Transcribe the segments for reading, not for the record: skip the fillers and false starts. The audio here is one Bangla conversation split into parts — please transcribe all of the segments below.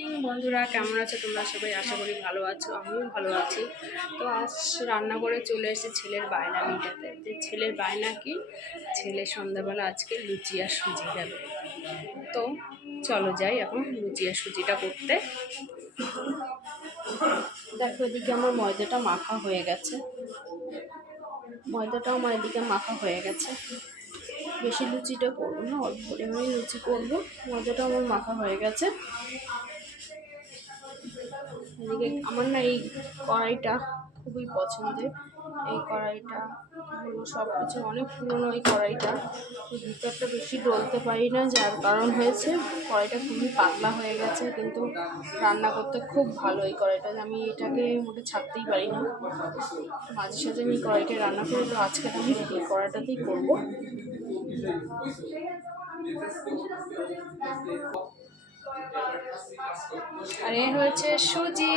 বন্ধুরা কেমন আছো তোমরা সবাই? আশা করি ভালো আছো, আমিও ভালো আছি। তো আজ রান্না করে চলে এসেছে ছেলের বায়না মিটাতে। যে ছেলের বায়না কি, ছেলে সন্ধ্যাবেলা আজকে লুচি আর সুজি দেবে। তো চলো যাই এখন লুচি আর সুজিটা করতে। দেখো এদিকে আমার ময়দাটা মাখা হয়ে গেছে, ময়দাটাও আমার এদিকে মাখা হয়ে গেছে। বেশি লুচিটা করবো না, অল্প পরিমাণে লুচি করবো। ময়দাটাও আমার মাখা হয়ে গেছে। এদিকে আমার না এই কড়াইটা খুবই পছন্দের। এই কড়াইটা সব কিছু অনেক পুরনো। এই কড়াইটা ভিতরটা বেশি ডলতে পারি না, যার কারণ হয়েছে কড়াইটা খুবই পাতলা হয়ে গেছে, কিন্তু রান্না করতে খুব ভালো এই কড়াইটা। আমি এটাকে মোটে ছাড়তেই পারি না, মাঝে সাঝে আমি কড়াইটা রান্না করি। তো আজকে আমি এই কড়াইটাতেই করবো। আর এ হয়েছে সুজি।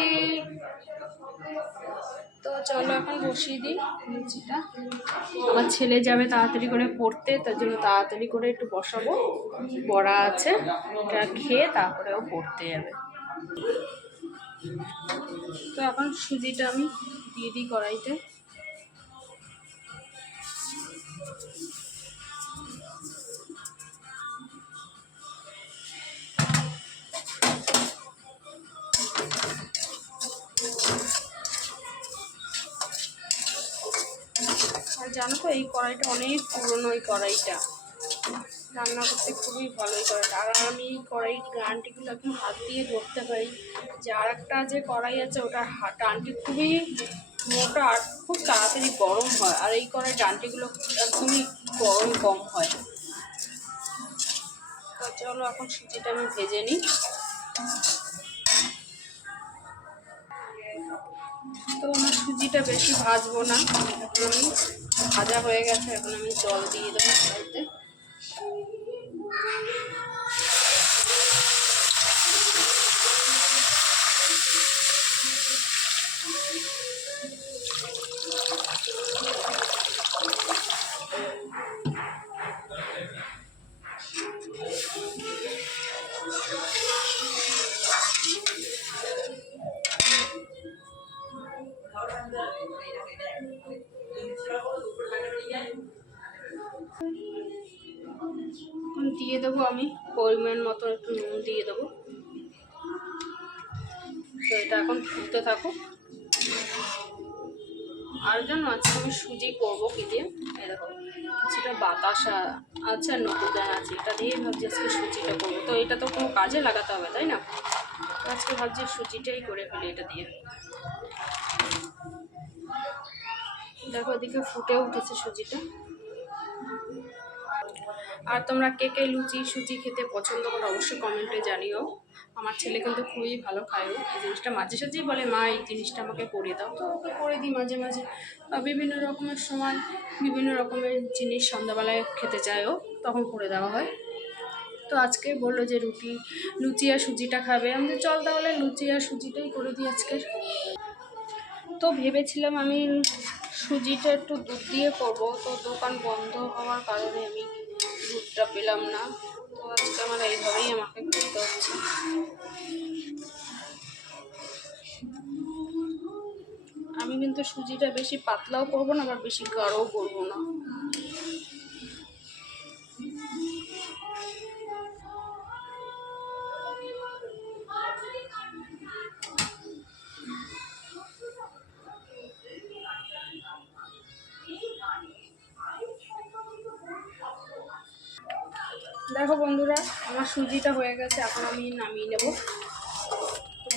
তো চলো এখন বসিয়ে দিই লুচিটা। আমার ছেলে যাবে তাড়াতাড়ি করে পড়তে, তার জন্য তাড়াতাড়ি করে একটু বসাবো। বড়া আছে, এটা খেয়ে তারপরে ও পড়তে যাবে। তো এখন সুজিটা আমি দিয়ে দিই কড়াইতে। আর জানো তো এই কড়াইটা অনেক পুরনো। এই কড়াইটা রান্না করতে খুবই ভালো এই কড়াইটা। আর আমি কড়াই ডান্টিগুলো একদম হাত দিয়ে ধরতে পারি। যে আর একটা যে কড়াই আছে ওটার ডান্টি খুবই মোটা আর খুব তাড়াতাড়ি গরম হয়, আর এই কড়াই ডান্টিগুলো একদমই গরম কম হয়। তো চলো এখন সুজিটা আমি ভেজে নিই। তো আমার সুজিটা বেশি ভাজবো না, এখন আমি ভাজা হয়ে গেছে। এখন আমি জল দিয়ে দেবো কড়াইতে। এখন দিয়ে দেবো আমি পরিমাণ মতো একটু নুন দিয়ে দেবো। তো এটা এখন ফুটতে থাকুক। আর জন্য আজকে আমি সুজি করবো কি দিয়ে, এরকম কিছুটা বাতাসা আছে, নকুদান আছে, এটা দিয়েই ভাবছি আজকে সুজিটা করবো। তো এটা তো কোনো কাজে লাগাতে হবে তাই না? তো আজকে ভাবছি সুজিটাই করে ফেলি এটা দিয়ে। দেখো এদিকে ফুটে উঠেছে সুজিটা। আর তোমরা কে কে লুচি সুজি খেতে পছন্দ করো অবশ্যই কমেন্টে জানিও। আমার ছেলে কিন্তু খুবই ভালো খায়, এই জিনিসটা মাঝে সাঝেই বলে মা এই জিনিসটা আমাকে করে দাও। তো ওকে করে দিই মাঝে মাঝে। বিভিন্ন রকমের সময় বিভিন্ন রকমের জিনিস সন্ধ্যাবেলায় খেতে চায় ও, তখন করে দেওয়া হয়। তো আজকে বললো যে লুচি আর সুজিটা খাবে। আমি চল তাহলে লুচি আর সুজিটাই করে দিই আজকে। তো ভেবেছিলাম আমি সুজিটা একটু দুধ দিয়ে করবো, তো দোকান বন্ধ হওয়ার কারণে আমি দুধটা পেলাম না। তো আজকে আমার এইভাবেই আমাকে করতে হচ্ছে। আমি কিন্তু সুজিটা বেশি পাতলাও করবো না, আবার বেশি গাঢ়ও করবো না। দেখো বন্ধুরা আমার সুজিটা হয়ে গেছে, এখন আমি নামিয়ে নেব।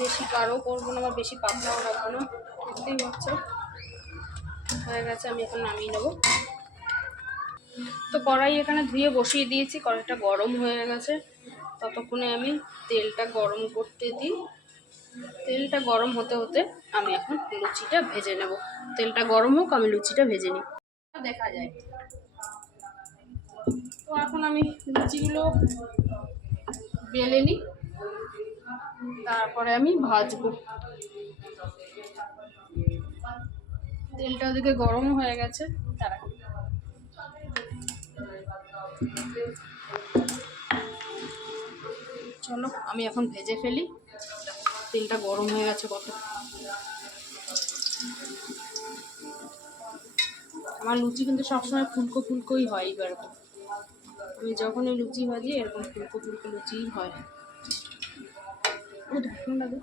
বেশি গাঢ়ও করবো না, আবার বেশি পাতলাও রাখবো না, দেখতেই হচ্ছে হয়ে গেছে। আমি এখন নামিয়ে নেব। তো কড়াই এখানে ধুয়ে বসিয়ে দিয়েছি, কড়াইটা গরম হয়ে গেছে। ততক্ষণে আমি তেলটা গরম করতে দিই। তেলটা গরম হতে হতে আমি এখন লুচিটা ভেজে নেব। তেলটা গরম হোক, আমি লুচিটা ভেজে নিই। দেখা যায়। তো এখন আমি লুচিগুলো বেলে নিই, তারপরে আমি ভাজবো। তেলটা ওদিকে গরম হয়ে গেছে, চলো আমি এখন ভেজে ফেলি। তেলটা গরম হয়ে গেছে কত। আমার লুচি কিন্তু সবসময় ফুলকো ফুলকোই হয়, এরকম আমি যখনই লুচি ভাজি এরকম ফুলকো ফুলকো লুচিই হয়। ও ঢাকনা লাগে।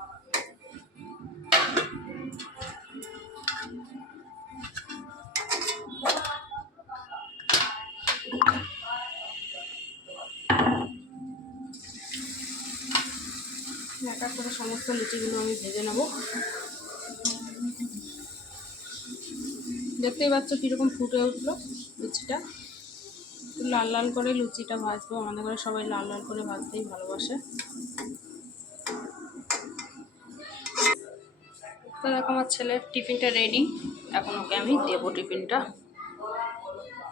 এক এক করে সমস্ত লুচিগুলো আমি ভেজে নেব। দেখতেই পাচ্ছ কীরকম ফুটে উঠলো লুচিটা। লাল লাল করে লুচিটা ভাজবো, আমাদের ঘরে সবাই লাল লাল করে ভাজতেই ভালোবাসে। তো দেখো আমার ছেলের টিফিনটা রেডি, এখন ওকে আমি দেবো টিফিনটা।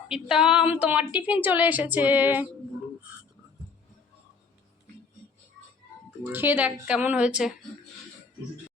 প্রীতম তোমার টিফিন চলে এসেছে, খেয়ে দেখ কেমন হয়েছে।